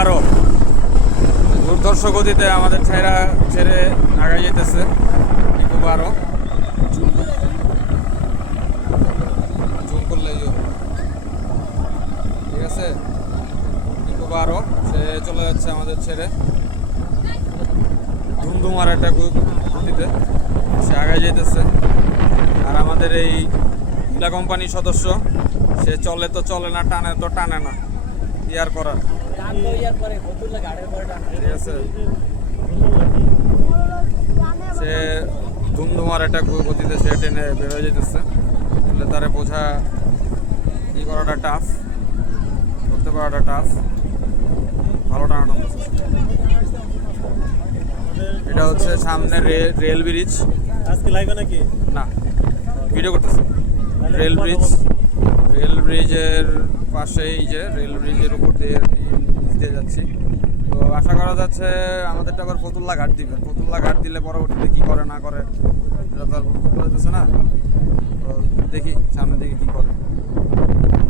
12 দুর্ধর্ষ গতিতে আমাদের ছেড়ে আগায় যেতেছে ইকো 12। জুম করলে ঠিক আছে, ইকো 12 সে চলে যাচ্ছে আমাদের ছেড়ে ধুমধুমার একটা গতিতে সে আগায় যেতেছে। আর আমাদের এই ইলা কোম্পানির সদস্য সে চলে তো চলে না, টানে তো টানে না, ইয়ার করার ঠিক আছে। সে ধুমধুমার একটা গতিতে সে টেনে বেরোয় যেতেছে, তাহলে তারে বোঝা ই করাটা টাফ, করতে পারাটা টাফ, ভালো টানাটা। এটা হচ্ছে সামনে রেল ব্রিজ। আজকে লাইভে নাকি? না, ভিডিও করতেছে। রেল ব্রিজের পাশেই, যে রেল ব্রিজের উপর দিয়ে যাচ্ছি। তো আশা করা যাচ্ছে আমাদেরটা আবার ফতুল্লা ঘাট দিবে। ফতুল্লা ঘাট দিলে পরবর্তীতে কী করে না করে এটা তো আর বলতে না। তো দেখি সামনে দিকে কী করে।